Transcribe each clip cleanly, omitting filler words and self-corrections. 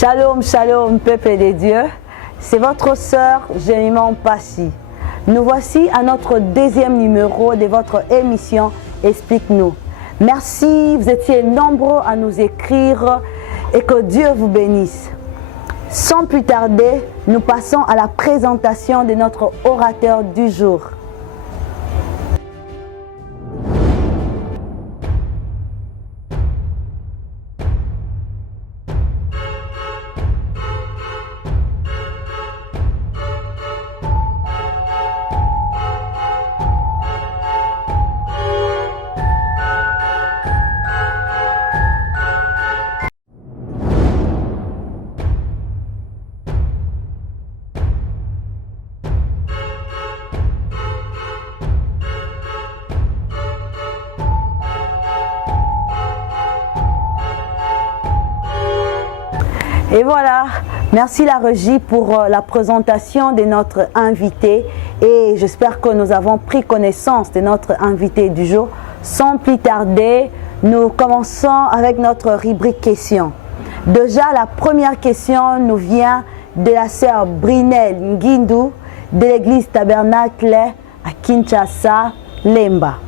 Shalom, shalom, peuple de Dieu. C'est votre sœur Jemima Mpassi. Nous voici à notre deuxième numéro de votre émission Explique-nous. Merci, vous étiez nombreux à nous écrire et que Dieu vous bénisse. Sans plus tarder, nous passons à la présentation de notre orateur du jour. Et voilà, merci la régie pour la présentation de notre invité et j'espère que nous avons pris connaissance de notre invité du jour. Sans plus tarder, nous commençons avec notre rubrique questions. Déjà, la première question nous vient de la sœur Brinel Ngindu de l'église Tabernacle à Kinshasa, Lemba.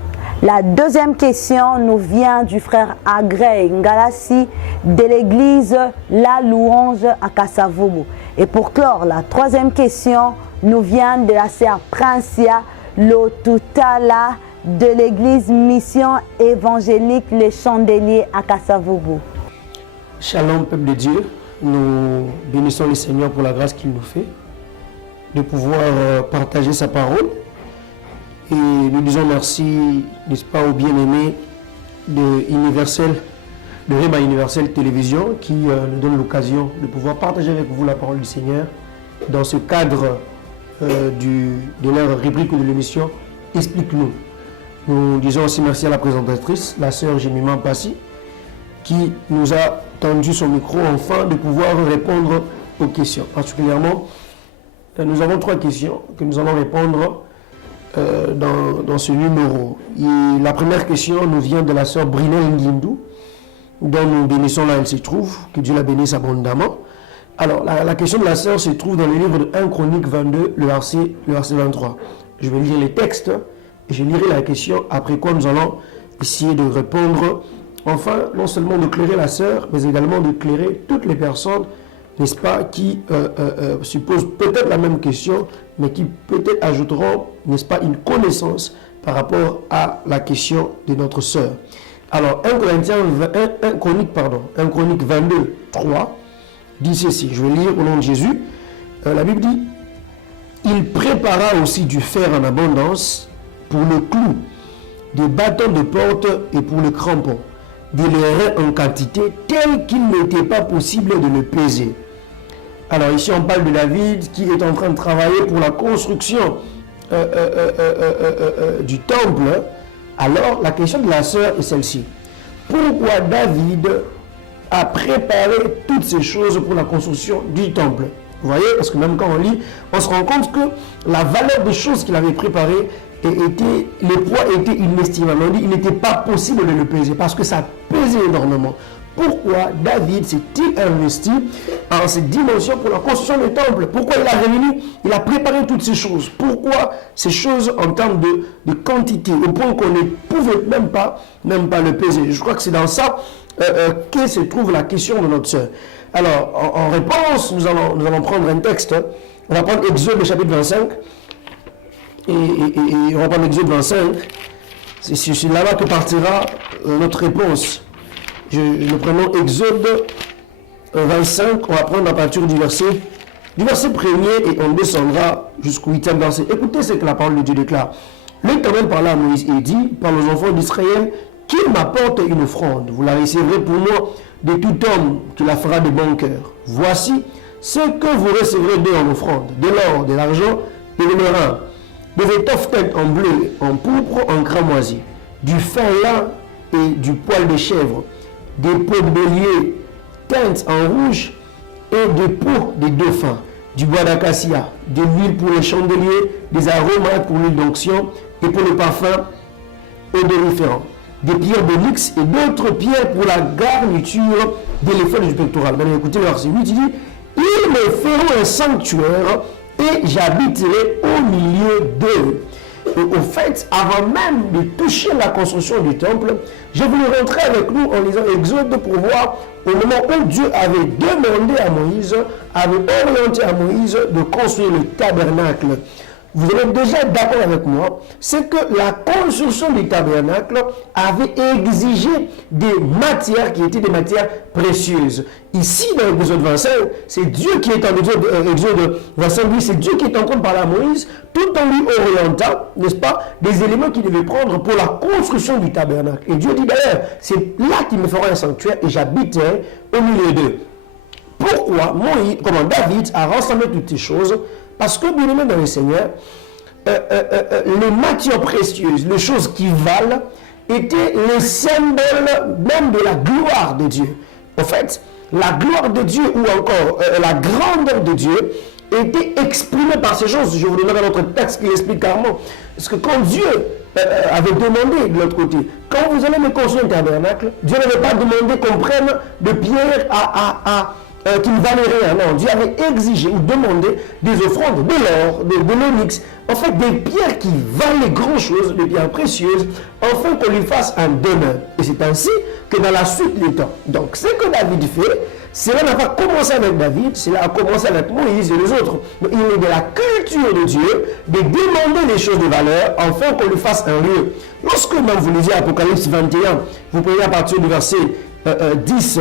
La deuxième question nous vient du frère Agrey Ngalassi de l'église La Louange à Kasavubu. Et pour clore, la troisième question nous vient de la sœur Princia Lotutala de l'église Mission évangélique Les Chandeliers à Kasavubu. Shalom, peuple de Dieu. Nous bénissons le Seigneur pour la grâce qu'il nous fait de pouvoir partager sa parole. Et nous disons merci, n'est-ce pas, aux bien-aimés de Rema Universel Télévision qui nous donne l'occasion de pouvoir partager avec vous la parole du Seigneur dans ce cadre de leur rubrique de l'émission Explique-nous. Nous disons aussi merci à la présentatrice, la sœur Jemima Mpassi, qui nous a tendu son micro afin de pouvoir répondre aux questions. Particulièrement, nous avons 3 questions que nous allons répondre dans ce numéro. Et la première question nous vient de la sœur Brinel Ngindu, dont nous bénissons là elle se trouve, que Dieu la bénisse abondamment. Alors, la question de la sœur se trouve dans le livre de 1 Chronique 22, le verset 23. Je vais lire les textes et je lirai la question, après quoi nous allons essayer de répondre, enfin, non seulement d'éclairer la sœur, mais également d'éclairer toutes les personnes, n'est-ce pas, qui se posent peut-être la même question, mais qui peut-être ajouteront, n'est-ce pas, une connaissance par rapport à la question de notre sœur. Alors, 1 Chronique 22, 3, dit ceci, je vais lire au nom de Jésus. La Bible dit, « Il prépara aussi du fer en abondance pour le clou, des bâtons de porte et pour le crampon, des l'airain en quantité telle qu'il n'était pas possible de le peser. » Alors ici on parle de David qui est en train de travailler pour la construction du temple. Alors la question de la sœur est celle-ci. Pourquoi David a préparé toutes ces choses pour la construction du temple? Vous voyez, parce que même quand on lit, on se rend compte que la valeur des choses qu'il avait préparées le poids était inestimable. On dit qu'il n'était pas possible de le peser parce que ça pesait énormément. Pourquoi David s'est-il investi en cette dimension pour la construction du temple? Pourquoi il a réuni, il a préparé toutes ces choses? Pourquoi ces choses en termes de quantité, au point qu'on ne pouvait même pas le peser? Je crois que c'est dans ça que se trouve la question de notre sœur. Alors, en réponse, nous allons prendre un texte. On va prendre Exode chapitre 25. Et on va prendre Exode 25. C'est là-bas que partira notre réponse. Nous prenons Exode 25, on va prendre à partir du verset 1er et on descendra jusqu'au 8e verset. Écoutez ce que la parole de Dieu déclare. L'Éternel parla à Moïse et dit, par aux enfants d'Israël, qu'il m'apporte une offrande. Vous la recevrez pour moi de tout homme qui la fera de bon cœur. Voici ce que vous recevrez d'eux en offrande, de l'or, de l'argent et de l'airain, des étoffes teintes en bleu, en pourpre, en cramoisi, du fin lin et du poil de chèvre, des peaux de bélier teintes en rouge et des peaux de dauphin, du bois d'acacia, de l'huile pour les chandeliers, des aromates pour l'huile d'onction et pour le parfum odoriférant, des pierres d'onyx et d'autres pierres pour la garniture de l'éphod du pectoral. Maintenant, écoutez le verset 8, il dit, ils me feront un sanctuaire et j'habiterai au milieu d'eux. Et au fait, avant même de toucher la construction du temple, je voulais rentrer avec nous en lisant Exode pour voir au moment où Dieu avait demandé à Moïse, avait orienté à Moïse de construire le tabernacle. Vous allez déjà être d'accord avec moi, c'est que la construction du tabernacle avait exigé des matières qui étaient des matières précieuses. Ici, dans l'Exode 25, c'est Dieu qui est en Exode 25, c'est Dieu qui est en train de parler à Moïse, tout en lui orientant, n'est-ce pas, des éléments qu'il devait prendre pour la construction du tabernacle. Et Dieu dit d'ailleurs, c'est là qu'il me fera un sanctuaire et j'habiterai au milieu d'eux. Pourquoi David a rassemblé toutes ces choses? Parce que, bien aimé dans le Seigneur, les matières précieuses, les choses qui valent, étaient le symbole même de la gloire de Dieu. En fait, la gloire de Dieu ou encore la grandeur de Dieu était exprimée par ces choses. Je vous donne un autre texte qui l'explique clairement. Parce que quand Dieu avait demandé de l'autre côté, quand vous allez me construire un tabernacle, Dieu n'avait pas demandé qu'on prenne de pierre qui ne valait rien. Non, Dieu avait exigé ou demandé des offrandes, de l'or, de l'onyx, en fait des pierres qui valaient grand chose, des pierres précieuses, afin qu'on lui fasse un demeure. Et c'est ainsi que dans la suite des temps. Donc ce que David fait, cela n'a pas commencé avec David, cela a commencé avec Moïse et les autres. Donc, il est de la culture de Dieu de demander des choses de valeur afin qu'on lui fasse un lieu. Lorsque même vous lisez Apocalypse 21, vous prenez à partir du verset 10,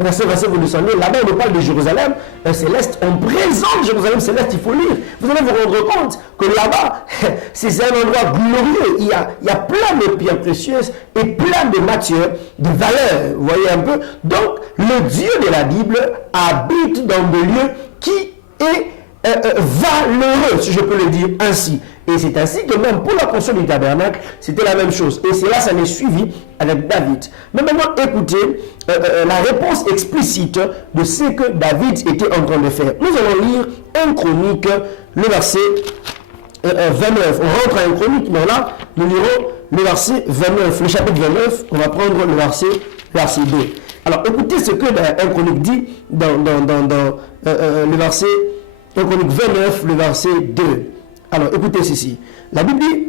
verset, vous descendez, là-bas on parle de Jérusalem céleste, on présente Jérusalem céleste, il faut lire. Vous allez vous rendre compte que là-bas, c'est un endroit glorieux, il y a plein de pierres précieuses et plein de matières, de valeurs, vous voyez un peu. Donc, le Dieu de la Bible habite dans des lieux qui est valeureux, si je peux le dire ainsi. Et c'est ainsi que même pour la construction du tabernacle, c'était la même chose. Et c'est là, ça m'est suivi avec David. Mais maintenant, écoutez la réponse explicite de ce que David était en train de faire. Nous allons lire 1 Chronique, le verset 29. On rentre à 1 Chronique, mais là, nous lirons le verset 29, le chapitre 29. On va prendre le verset 2. Alors, écoutez ce que 1 Chronique dit dans le verset 1 Chronique 29, le verset 2. Alors, écoutez ceci. La Bible dit,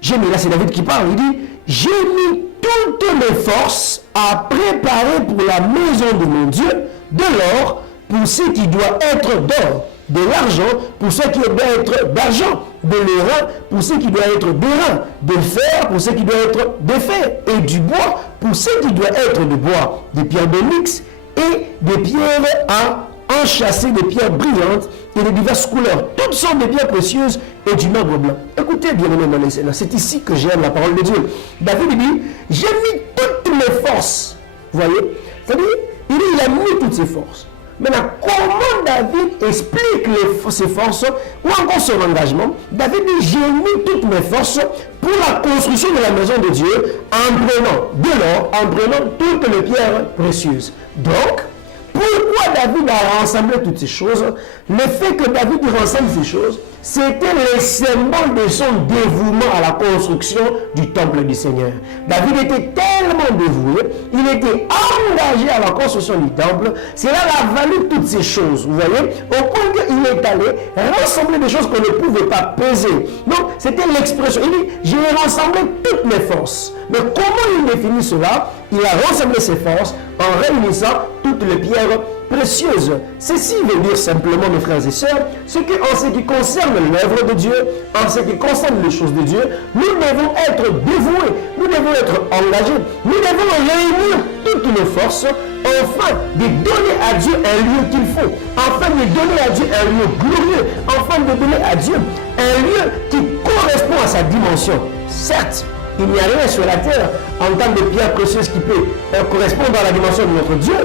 j'ai mis, là c'est David qui parle, il dit, j'ai mis toutes mes forces à préparer pour la maison de mon Dieu de l'or pour ce qui doit être d'or, de l'argent pour ce qui doit être d'argent, de l'airain pour ce qui doit être d'airain, de fer pour ce qui doit être de fer, et du bois pour ce qui doit être de bois, des pierres d'onyx et des pierres à enchâssées, des pierres brillantes et de diverses couleurs. Toutes sortes de pierres précieuses et du marbre blanc. Écoutez bien, dans les Seigneurs, c'est ici que j'aime la parole de Dieu. David dit, j'ai mis toutes mes forces. Vous voyez? C'est-à-dire, il a mis toutes ses forces. Maintenant, comment David explique ses forces ou encore son engagement? David dit, j'ai mis toutes mes forces pour la construction de la maison de Dieu en prenant de l'or, en prenant toutes les pierres précieuses. Donc, pourquoi David a rassemblé toutes ces choses? Le fait que David rassemble ces choses, c'était le symbole de son dévouement à la construction du temple du Seigneur. David était tellement dévoué, il était engagé à la construction du temple, cela a valu toutes ces choses, vous voyez, au point qu'il est allé rassembler des choses qu'on ne pouvait pas peser. Donc, c'était l'expression, il dit, j'ai rassemblé toutes mes forces. Mais comment il définit cela? Il a rassemblé ses forces en réunissant toutes les pierres précieuses. Ceci veut dire simplement, mes frères et sœurs, en ce qui concerne l'œuvre de Dieu, en ce qui concerne les choses de Dieu, nous devons être dévoués, nous devons être engagés, nous devons réunir toutes nos forces afin de donner à Dieu un lieu qu'il faut, afin de donner à Dieu un lieu glorieux, afin de donner à Dieu un lieu qui correspond à sa dimension. Certes, il n'y a rien sur la terre en termes de pierres précieuses qui peut correspondre à la dimension de notre Dieu.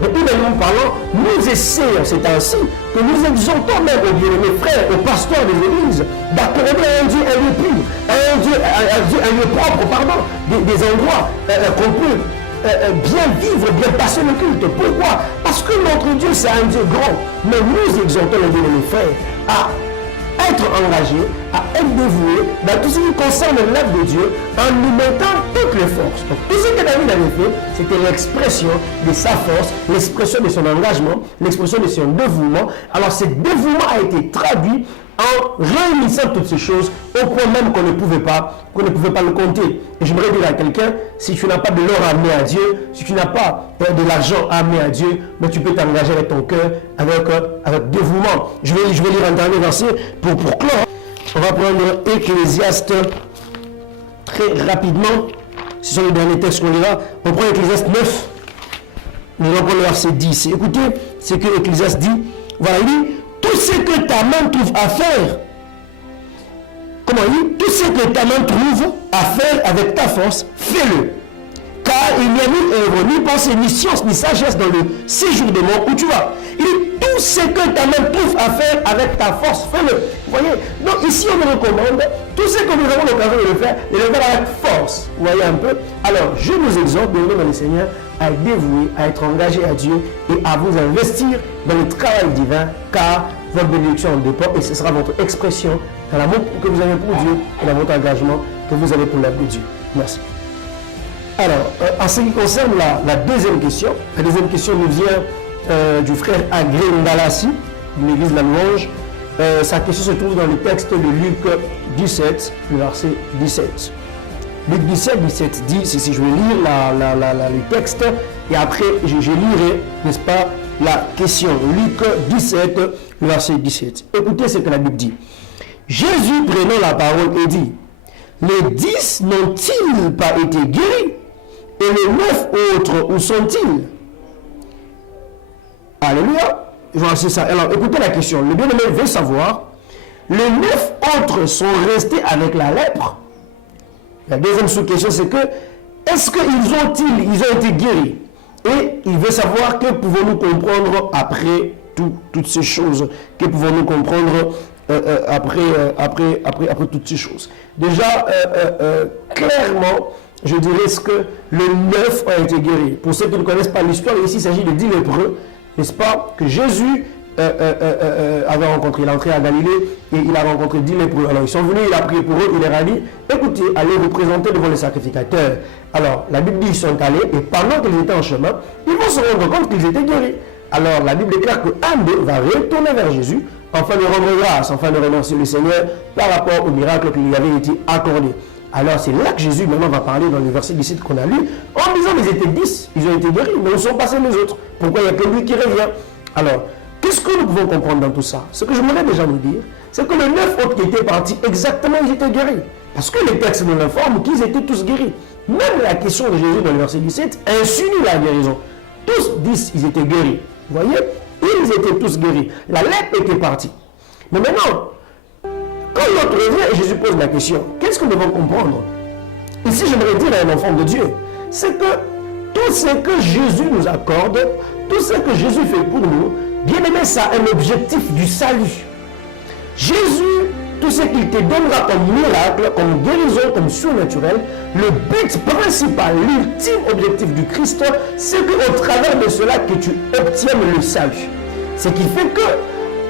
Mais humainement parlant, nous essayons, c'est ainsi que nous exhortons même aux bien-aimés frères, aux pasteurs des églises, d'accorder à un Dieu un lieu pur, un lieu propre, des endroits qu'on peut bien vivre, bien passer le culte. Pourquoi? Parce que notre Dieu, c'est un Dieu grand. Mais nous exhortons les bien-aimés frères à être engagé, à être dévoué dans tout ce qui concerne l'œuvre de Dieu en nous mettant toutes les forces. Donc, tout ce que David avait fait, c'était l'expression de sa force, l'expression de son engagement, l'expression de son dévouement. Alors, ce dévouement a été traduit en réunissant toutes ces choses au point même qu'on ne pouvait pas le compter. Et j'aimerais dire à quelqu'un, si tu n'as pas de l'or à amener à Dieu, si tu n'as pas de l'argent à amener à Dieu, mais tu peux t'engager avec ton cœur, avec dévouement. Je vais lire un dernier verset pour clore. On va prendre Ecclésiaste très rapidement. Ce sont les derniers textes qu'on lira. On prend Ecclésiaste 9. Nous allons prendre le verset 10. Écoutez ce que Ecclésiaste dit. Voilà, il dit, tout ce que ta main trouve à faire, comment il dit, tout ce que ta main trouve à faire avec ta force, fais-le. Car il n'y a ni œuvre, ni pensée, ni science, ni sagesse dans le séjour de mort où tu vas. Il dit, tout ce que ta main trouve à faire avec ta force, fais-le. Vous voyez, donc ici on nous recommande, tout ce que nous avons l'occasion de le faire avec force. Vous voyez un peu. Alors, je vous exhorte, bien dans le Seigneur, à être dévoué, à être engagé à Dieu et à vous investir dans le travail divin, car votre bénédiction en dépend et ce sera votre expression dans l'amour que vous avez pour Dieu et dans votre engagement que vous avez pour l'œuvre de Dieu. Merci. Alors, en ce qui concerne la deuxième question, la deuxième question nous vient du frère Agré Ndalassi, de l'église de la Louange. Sa question se trouve dans le texte de Luc 17, le verset 17. Luc 17 dit, si je vais lire le texte, et après je lirai, n'est-ce pas, la question. Luc 17, le verset 17. Écoutez ce que la Bible dit. Jésus prenant la parole et dit, les 10 n'ont-ils pas été guéris? Et les 9 autres, où sont-ils? Alléluia. Voilà, c'est ça. Alors, écoutez la question. Le bien-aimé veut savoir, les 9 autres sont restés avec la lèpre. La deuxième sous-question, c'est que, est-ce qu'ils ont été guéris? Et il veut savoir que pouvons-nous comprendre après toutes ces choses? Que pouvons-nous comprendre après toutes ces choses? Déjà, clairement, je dirais que les 9 ont été guéris. Pour ceux qui ne connaissent pas l'histoire, ici il s'agit de 10 lépreux, n'est-ce pas, que Jésus avait rencontré. Il est entré à Galilée et il a rencontré 10 lépreux. Alors ils sont venus, il a prié pour eux, il leur a dit, écoutez, allez vous présenter devant les sacrificateurs. Alors la Bible dit qu'ils sont allés et pendant qu'ils étaient en chemin, ils vont se rendre compte qu'ils étaient guéris. Alors la Bible déclare qu'un d'eux va retourner vers Jésus, afin de rendre grâce, afin de remercier le Seigneur par rapport au miracle qui lui avait été accordé. Alors c'est là que Jésus maintenant va parler dans le verset 17 qu'on a lu, en disant qu'ils étaient 10, ils ont été guéris, mais où sont passés les autres? Pourquoi il n'y a que lui qui revient? Alors, qu'est-ce que nous pouvons comprendre dans tout ça? Ce que je voulais déjà nous dire, c'est que les 9 autres qui étaient partis, exactement, ils étaient guéris. Parce que les textes nous informent qu'ils étaient tous guéris. Même la question de Jésus dans le verset 17 insinue la guérison. Tous 10, ils étaient guéris. Vous voyez? Ils étaient tous guéris. La lèpre était partie. Mais maintenant, quand l'autre revient et Jésus pose la question, qu'est-ce que nous devons comprendre? Ici, j'aimerais dire à un enfant de Dieu, c'est que tout ce que Jésus nous accorde, tout ce que Jésus fait pour nous, bien aimé, ça a un objectif du salut. Jésus, tout ce qu'il te donnera comme miracle, comme guérison, comme surnaturel, le but principal, l'ultime objectif du Christ, c'est qu'au travers de cela que tu obtiennes le salut. Ce qui fait que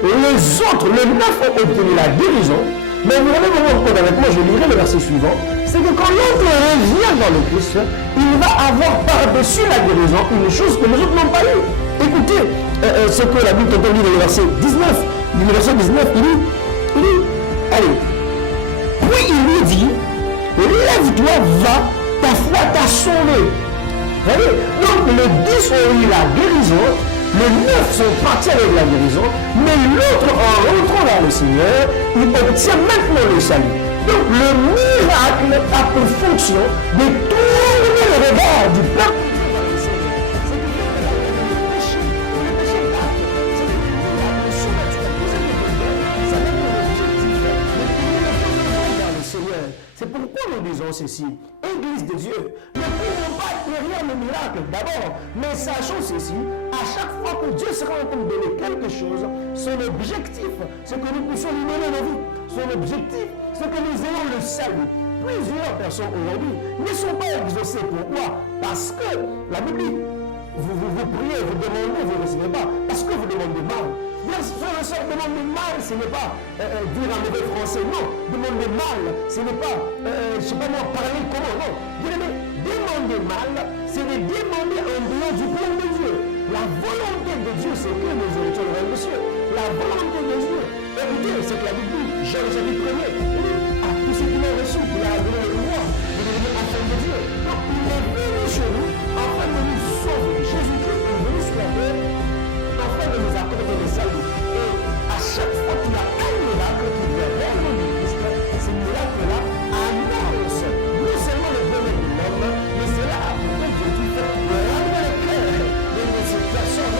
les autres, les 9 ont obtenu la guérison, mais vous allez vous rendre compte avec moi, je lirai le verset suivant, c'est que quand l'autre revient dans le Christ, il va avoir par-dessus la guérison une chose que les autres n'ont pas eu. Écoutez ce que la Bible dit dans le verset 19. Le verset 19, il dit, allez, puis il lui dit, lève-toi, va, ta foi t'a sauvé. Vous voyez? Donc les 10 ont eu la guérison, les 9 sont partis avec la guérison, mais l'autre, en rentrant vers le Seigneur, il obtient maintenant le salut. Donc le miracle a pour fonction de tourner le regard du peuple. C'est pourquoi nous disons ceci, Église de Dieu, ne pouvons pas derrière le miracle d'abord, mais sachons ceci, à chaque fois que Dieu sera en train de donner quelque chose, son objectif, c'est que nous puissions lui donner la vie. Son objectif, c'est que nous ayons le salut. Plusieurs personnes aujourd'hui ne sont pas exaucées. Pourquoi? Parce que la Bible dit, vous priez, vous demandez, vous ne recevez pas, parce que vous demandez mal. Bien frères et sœurs, demander mal, ce n'est pas dire un mauvais français, non. Demander mal, ce n'est pas, je ne sais pas moi, parler comment, non. Demander mal, c'est de demander en dehors du plan de Dieu. La volonté de Dieu, c'est que nous héritions le royaume des cieux. La volonté de Dieu, écoutez, c'est que la Bible dit, Jean le chapitre 1er, à tous ceux qui l'ont reçu, il a donné le pouvoir de devenir enfants de Dieu. Donc il est venu chez nous, afin de nous sauver. Jésus-Christ est venu sur la terre, afin de nous accorder le salut. Et à chaque fois qu'il y a un miracle qui vient vers le Christ, ce miracle-là annonce non seulement le bonheur de l'homme, mais cela a pour objectif de ramener le cœur de ces personnes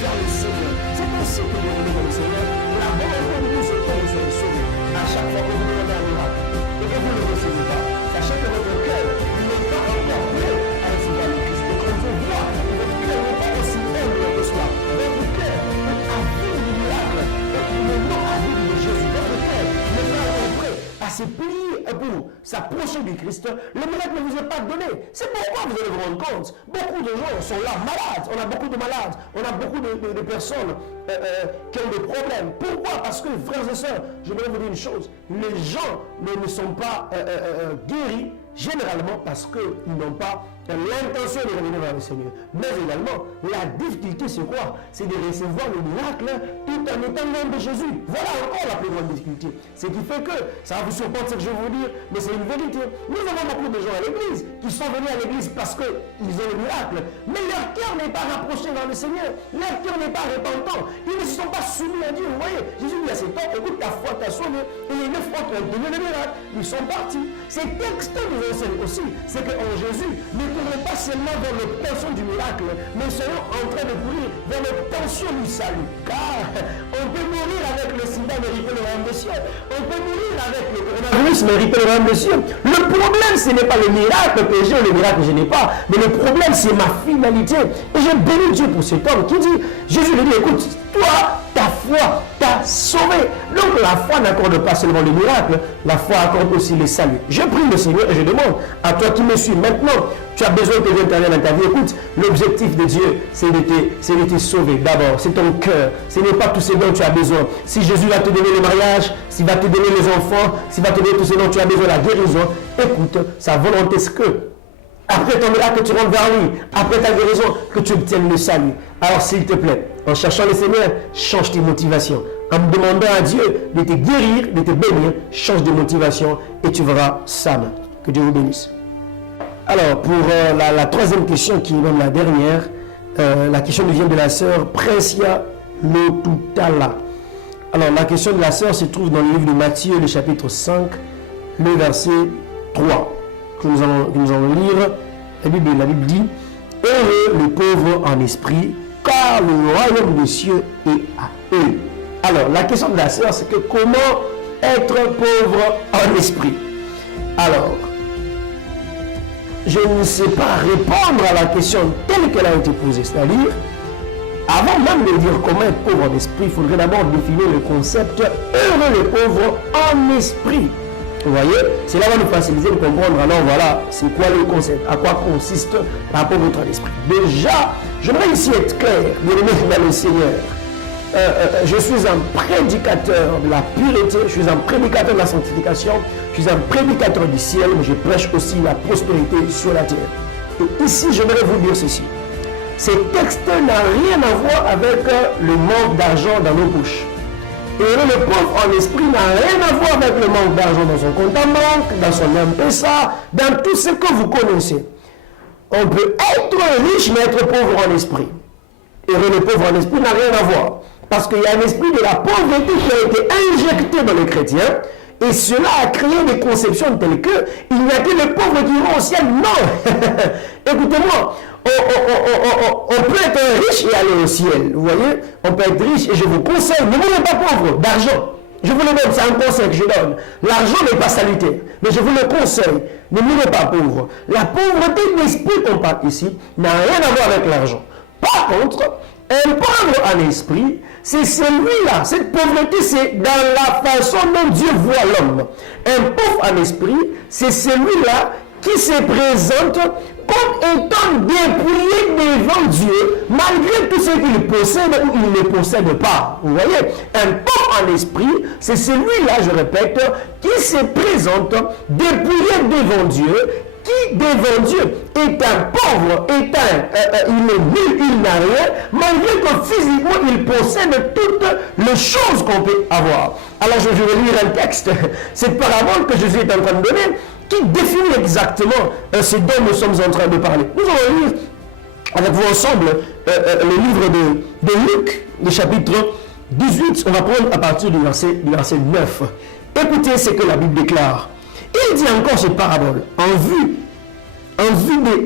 vers le Seigneur. C'est ainsi que nous venons vers le Seigneur. La volonté de Dieu, c'est que vous soyez sauvés. À chaque fois que vous demandez un miracle et que vous ne le recevez pas, sachez que votre cœur n'est pas encore prêt à recevoir le Christ. Et quand vous voit, votre cœur n'est pas aussi humble que cela. Votre cœur est avide du miracle, mais non avide de Jésus. Votre cœur n'est pas encore prêt à se plier pour s'approcher du Christ. Le miracle ne vous est pas donné. C'est pourquoi vous allez vous rendre compte. Beaucoup de gens sont là malades. On a beaucoup de malades. On a beaucoup de personnes qui ont des problèmes. Pourquoi? Parce que, frères et sœurs, je voudrais vous dire une chose. Les gens ne sont pas guéris généralement parce qu'ils n'ont pas l'intention de revenir vers le Seigneur. Mais également, la difficulté, c'est quoi? C'est de recevoir le miracle tout en étant loin de Jésus. Voilà encore la plus grande difficulté. Ce qui fait que, ça va vous surprendre ce que je vais vous dire, mais c'est une vérité. Nous avons beaucoup de gens à l'église qui sont venus à l'église parce qu'ils ont le miracle, mais leur cœur n'est pas rapproché vers le Seigneur. Leur cœur n'est pas repentant. Ils ne se sont pas soumis à Dieu. Vous voyez, Jésus dit à cet homme, écoute, ta foi t'a sauvé. Et les 9 autres ont donné le miracle. Ils sont partis. Ces textes nous enseignent aussi, c'est qu'en Jésus, ne courons pas seulement vers l'obtention du miracle, mais soyons en train de courir vers l'obtention du salut. Car on peut mourir avec le sida, mériter le royaume des cieux. On peut mourir avec le coronavirus, mériter le royaume des cieux. Le problème, ce n'est pas le miracle que j'ai ou le miracle que je n'ai pas, mais le problème, c'est ma finalité. Et je bénis Dieu pour cet homme qui dit, Jésus lui dit, écoute, toi, ta foi t'a sauvé. Donc la foi n'accorde pas seulement le miracle, la foi accorde aussi le salut. Je prie le Seigneur et je demande à toi qui me suis maintenant, tu as besoin que Dieu t'intervienne dans ta vie. Écoute, l'objectif de Dieu, c'est de te sauver. D'abord, c'est ton cœur. Ce n'est pas tout ce dont tu as besoin. Si Jésus va te donner le mariage, s'il va te donner les enfants, s'il va te donner tout ce dont tu as besoin, la guérison, écoute, sa volonté, c'est que après ton miracle, que tu rentres vers lui, après ta guérison, que tu obtiennes le salut. Alors s'il te plaît, en cherchant le Seigneur, change tes motivations. En demandant à Dieu de te guérir, de te bénir, change de motivation et tu verras ça. Que Dieu vous bénisse. Alors, pour la troisième question, qui est même la dernière, la question nous vient de la sœur Precia Lotutala. Alors, la question de la sœur se trouve dans le livre de Matthieu, le chapitre 5, le verset 3, que nous allons lire. La Bible dit, « Heureux les pauvres en esprit, car le royaume des cieux est à eux. » Alors, la question de la sœur, c'est que comment être pauvre en esprit? Alors, je ne sais pas répondre à la question telle qu'elle a été posée. C'est-à-dire, avant même de dire comment être pauvre en esprit, il faudrait d'abord définir le concept heureux les pauvres en esprit. Vous voyez, cela va nous faciliter de comprendre. Alors voilà, c'est quoi le concept, à quoi consiste la pauvreté en esprit. Déjà, j'aimerais ici être clair, bien-aimé dans le Seigneur. Je suis un prédicateur de la pureté, je suis un prédicateur de la sanctification, je suis un prédicateur du ciel, mais je prêche aussi la prospérité sur la terre. Et ici, j'aimerais vous dire ceci. Ces textes n'ont rien à voir avec le manque d'argent dans nos poches. Et le pauvre en esprit n'a rien à voir avec le manque d'argent dans son compte en banque, dans son M-Pesa, dans tout ce que vous connaissez. On peut être riche, mais être pauvre en esprit. Et le pauvre en esprit n'a rien à voir. Parce qu'il y a un esprit de la pauvreté qui a été injecté dans les chrétiens, et cela a créé des conceptions telles que il n'y a que les pauvres qui vont au ciel. Non. Écoutez-moi, on peut être riche et aller au ciel. Vous voyez, on peut être riche et je vous conseille, ne mourrez pas pauvre d'argent. Je vous le donne, c'est un conseil que je donne. L'argent n'est pas salutaire, mais je vous le conseille, ne mourrez pas pauvre. La pauvreté d'esprit qu'on parle ici n'a rien à voir avec l'argent. Par contre, un pauvre en esprit, c'est celui-là. Cette pauvreté, c'est dans la façon dont Dieu voit l'homme. Un pauvre en esprit, c'est celui-là qui se présente comme étant dépouillé devant Dieu, malgré tout ce qu'il possède ou il ne possède pas. Vous voyez, un pauvre en esprit, c'est celui-là, je répète, qui se présente dépouillé devant Dieu, qui devant Dieu est un pauvre, il est nul, il n'a rien, malgré que physiquement il possède toutes les choses qu'on peut avoir. Alors je vais lire un texte, cette parabole que Jésus est en train de donner, qui définit exactement ce dont nous sommes en train de parler. Nous allons lire avec vous ensemble le livre de Luc, le chapitre 18, on va prendre à partir du verset 9. Écoutez ce que la Bible déclare. Il dit encore cette parabole, en vue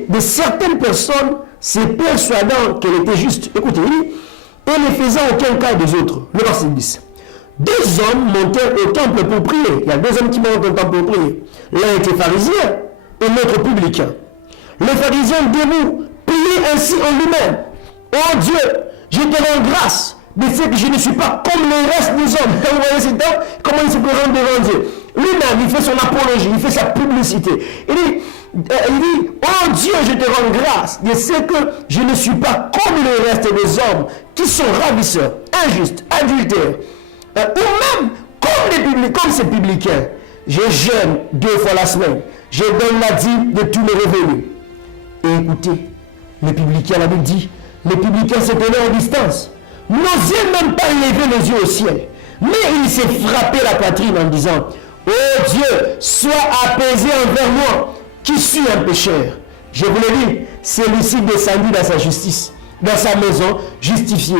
de certaines personnes se persuadant qu'elle était juste. Écoutez, et ne faisant aucun cas des autres. Le verset 10. Deux hommes montèrent au temple pour prier. Il y a deux hommes qui montent au temple pour prier. L'un était pharisien et l'autre publicain. Le pharisien debout priait ainsi en lui-même. Oh Dieu, je te rends grâce de ce que je ne suis pas comme le reste des hommes. Vous voyez cet homme, comment il se présente devant Dieu. Lui-même, il fait son apologie, il fait sa publicité. Il dit, oh Dieu, je te rends grâce de ce que je ne suis pas comme le reste des hommes qui sont ravisseurs, injustes, adultères, ou même comme ces publicains. Je jeûne 2 fois la semaine. Je donne la dîme de tous mes revenus. Et écoutez, les publicains, la Bible dit, les publicains se tenaient en distance, n'osaient même pas lever les yeux au ciel. Mais il s'est frappé la poitrine en disant, oh Dieu, sois apaisé envers moi, qui suis un pécheur. Je vous le dis, celui-ci descendit dans sa justice, dans sa maison, justifié,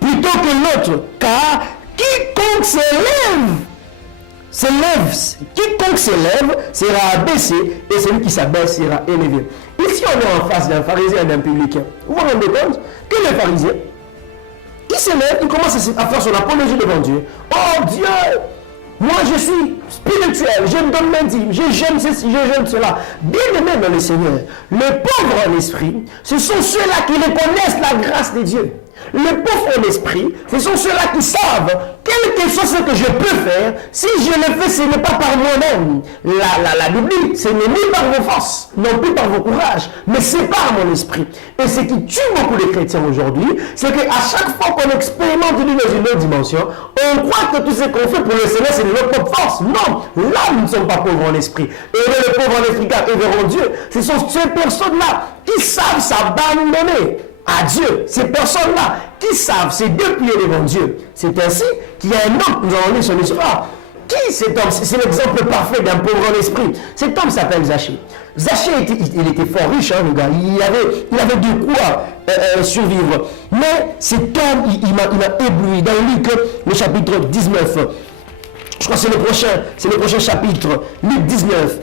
plutôt que l'autre, car quiconque quiconque s'élève sera abaissé, et celui qui s'abaisse sera élevé. Ici, on est en face d'un pharisien et d'un publicain. Vous vous rendez compte que le pharisien, il s'élève, il commence à faire son apologie devant Dieu. Oh Dieu, moi je suis spirituel, je me donne ma dîme, j'aime ceci, j'aime cela. Bien aimé dans le Seigneur, les pauvres en esprit, ce sont ceux-là qui reconnaissent la grâce de Dieu. Les pauvres en esprit, ce sont ceux-là qui savent quel que soit ce que je peux faire, si je le fais, ce n'est pas par moi-même. La Bible dit, ce n'est ni par vos forces, non plus par vos courages, mais c'est par mon esprit. Et ce qui tue beaucoup de chrétiens aujourd'hui, c'est qu'à chaque fois qu'on expérimente dans une autre dimension, on croit que tout ce qu'on fait pour le Seigneur, c'est de notre propre force. Non, là, nous ne sommes pas pauvres en esprit. Et les pauvres en esprit, car ils verront Dieu. Ce sont ces personnes-là qui savent s'abandonner à Dieu, ces personnes-là qui savent se dépouiller devant Dieu. C'est ainsi qu'il y a un homme, nous allons lire son histoire. Qui cet homme? C'est l'exemple parfait d'un pauvre en esprit. Cet homme s'appelle Zachée. Zachée, il était fort riche, hein, le gars. Il avait de quoi survivre. Mais cet homme, il m'a ébloui. Dans Luc, le chapitre 19, je crois que c'est le prochain chapitre, Luc 19.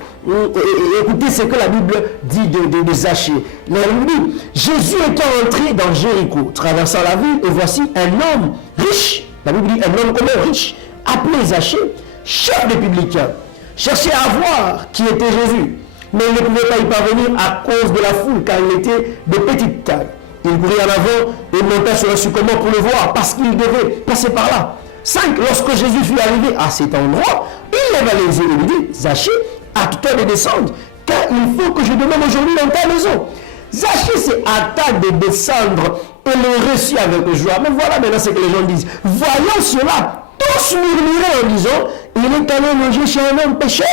Écoutez ce que la Bible dit de Zachée. La Bible dit, Jésus étant entré dans Jéricho, traversant la ville, et voici un homme riche, la Bible dit un homme commun riche, appelé Zachée, chef des publicains, cherchait à voir qui était Jésus, mais il ne pouvait pas y parvenir à cause de la foule, car il était de petite taille. Il courait en avant et monta sur un sycomore pour le voir, parce qu'il devait passer par là. 5. Lorsque Jésus fut arrivé à cet endroit, il leva les yeux et lui dit, Zachée, hâte-toi de descendre, car il faut que je demeure aujourd'hui dans ta maison. Zachée s'est hâta de descendre et le reçut avec joie. Mais voilà maintenant ce que les gens disent. Voyons cela, tous murmuraient en disant, il est allé loger chez un homme pécheur.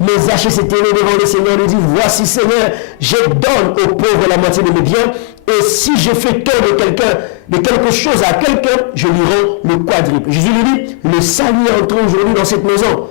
Mais Zachée s'est tenu devant le Seigneur et dit, voici Seigneur, je donne aux pauvres la moitié de mes biens, et si je fais tort de quelque chose à quelqu'un, je lui rends le quadruple. Jésus lui dit, le salut est entré aujourd'hui dans cette maison.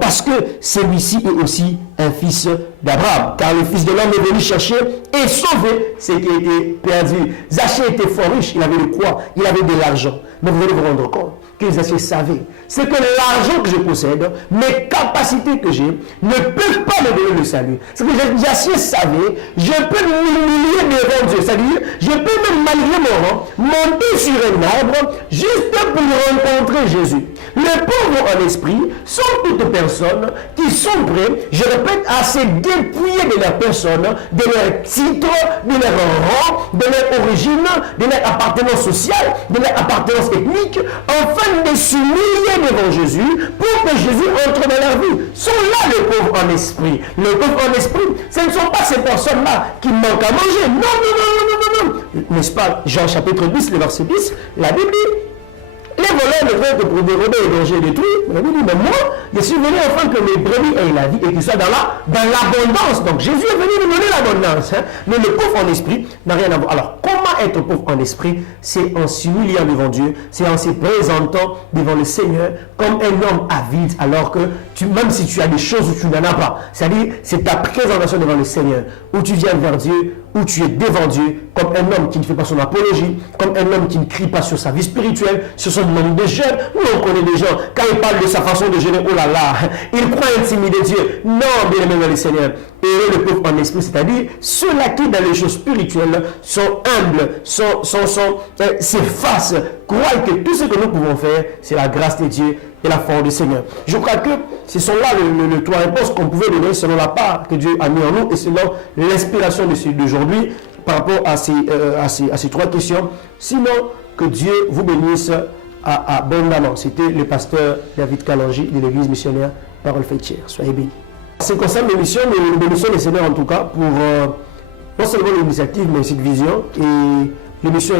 Parce que celui-ci est aussi un fils d'Abraham, car le fils de l'homme est venu chercher et sauver ce qui était perdu. Zachée était fort riche, il avait de quoi, il avait de l'argent. Mais vous allez vous rendre compte que Zachée savait, c'est que l'argent que je possède, mes capacités que j'ai, ne peuvent pas me donner le salut. C'est que Zachée savait, je peux m'humilier devant Dieu, c'est-à-dire, je peux même malgré mon rang, monter sur un arbre, juste pour rencontrer Jésus. Les pauvres en esprit sont toutes personnes qui sont prêtes, je répète, à se dépouiller de leur personne, de leur titre, de leur rang, de leur origine, de leur appartenance sociale, de leur appartenance ethnique, afin même de s'humilier devant Jésus pour que Jésus entre dans leur vie. Sont là les pauvres en esprit. Les pauvres en esprit, ce ne sont pas ces personnes-là qui manquent à manger. Non, non, non, non, non, non, non. N'est-ce pas, Jean chapitre 10, le verset 10, la Bible dit, les voleurs ne viennent que pour dérober, égorger et détruire. La Bible dit, mais moi, je suis venu afin que mes brebis aient la vie et qu'ils soient dans l'abondance. Donc Jésus est venu nous donner l'abondance. Hein? Mais le pauvre en esprit n'a rien à voir. Alors, comment être pauvre en esprit? C'est en s'humiliant devant Dieu, c'est en se présentant devant le Seigneur comme un homme avide, alors que même si tu as des choses où tu n'en as pas, c'est-à-dire c'est ta présentation devant le Seigneur, où tu viens vers Dieu, où tu es devant Dieu, comme un homme qui ne fait pas son apologie, comme un homme qui ne crie pas sur sa vie spirituelle, sur son nombre de jeûne. Nous, on connaît des gens, quand ils parlent de sa façon de jeûner, oh là là, ils croient intimider Dieu. Non, bien aimé dans le Seigneur. Et le pauvre en esprit, c'est-à-dire ceux-là qui, dans les choses spirituelles, sont humbles, s'effacent, croient que tout ce que nous pouvons faire, c'est la grâce de Dieu et la force du Seigneur. Je crois que ce sont là les trois réponses qu'on pouvait donner selon la part que Dieu a mis en nous et selon l'inspiration d'aujourd'hui par rapport à ces trois questions. Sinon, que Dieu vous bénisse abondamment. C'était le pasteur David Kalonji de l'église missionnaire Parole Faite Chair. Soyez bénis. C'est concerne l'émission, nous bénissons le Seigneur en tout cas pour non seulement l'initiative, mais cette vision. Et l'émission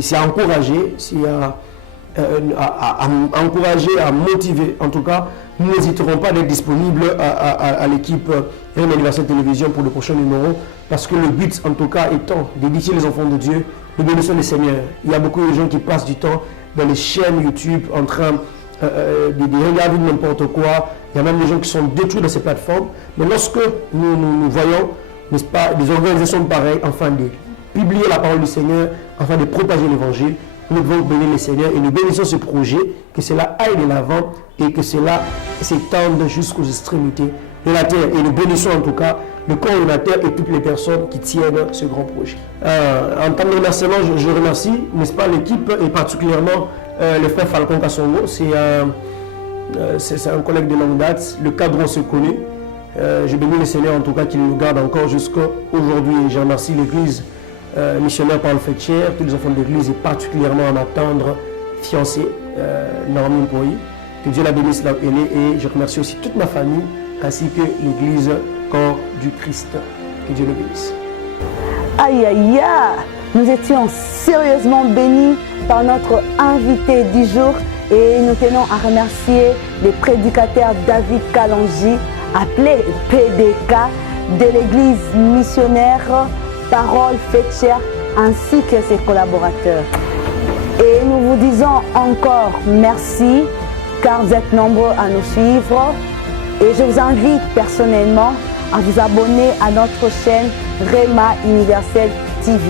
c'est à encourager, c'est à encourager, à motiver. En tout cas, nous n'hésiterons pas d'être disponibles à l'équipe Réma Universelle Télévision pour le prochain numéro, parce que le but, en tout cas, étant d'édifier les enfants de Dieu, nous bénissons le Seigneur. Il y a beaucoup de gens qui passent du temps dans les chaînes YouTube en train de regarder n'importe quoi. Il y a même des gens qui sont détruits dans ces plateformes. Mais lorsque nous voyons, n'est-ce pas, des organisations pareilles, afin de publier la parole du Seigneur, afin de propager l'évangile, nous devons bénir le Seigneur et nous bénissons ce projet, que cela aille de l'avant et que cela s'étende jusqu'aux extrémités de la terre. Et nous bénissons en tout cas le coordonnateur et toutes les personnes qui tiennent ce grand projet. En termes de remerciement, je remercie, n'est-ce pas, l'équipe et particulièrement le frère Falcon Kassongo. C'est un collègue de longue date. Le cadre, on se connaît. Je bénis le Seigneur en tout cas qui nous garde encore jusqu'à aujourd'hui. Je remercie l'église missionnaire Parole Faite Chair, tous les enfants de l'église et particulièrement ma tendre fiancée, Normine Poyi. Que Dieu la bénisse là où elle est. Et je remercie aussi toute ma famille ainsi que l'église corps du Christ. Que Dieu le bénisse. Aïe aïe aïe, nous étions sérieusement bénis par notre invité du jour et nous tenons à remercier le prédicateur David Kalonji, appelé PDK, de l'église missionnaire Parole Faite Chair, ainsi que ses collaborateurs. Et nous vous disons encore merci, car vous êtes nombreux à nous suivre. Et je vous invite personnellement à vous abonner à notre chaîne Réma Universelle TV.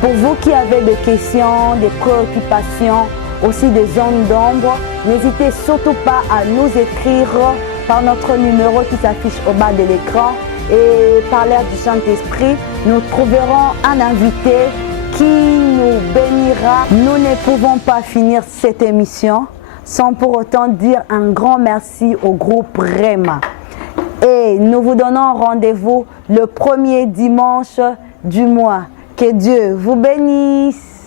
Pour vous qui avez des questions, des préoccupations, aussi des zones d'ombre, n'hésitez surtout pas à nous écrire par notre numéro qui s'affiche au bas de l'écran. Et par l'aide du Saint-Esprit, nous trouverons un invité qui nous bénira. Nous ne pouvons pas finir cette émission sans pour autant dire un grand merci au groupe Réma. Et nous vous donnons rendez-vous le premier dimanche du mois. Que Dieu vous bénisse.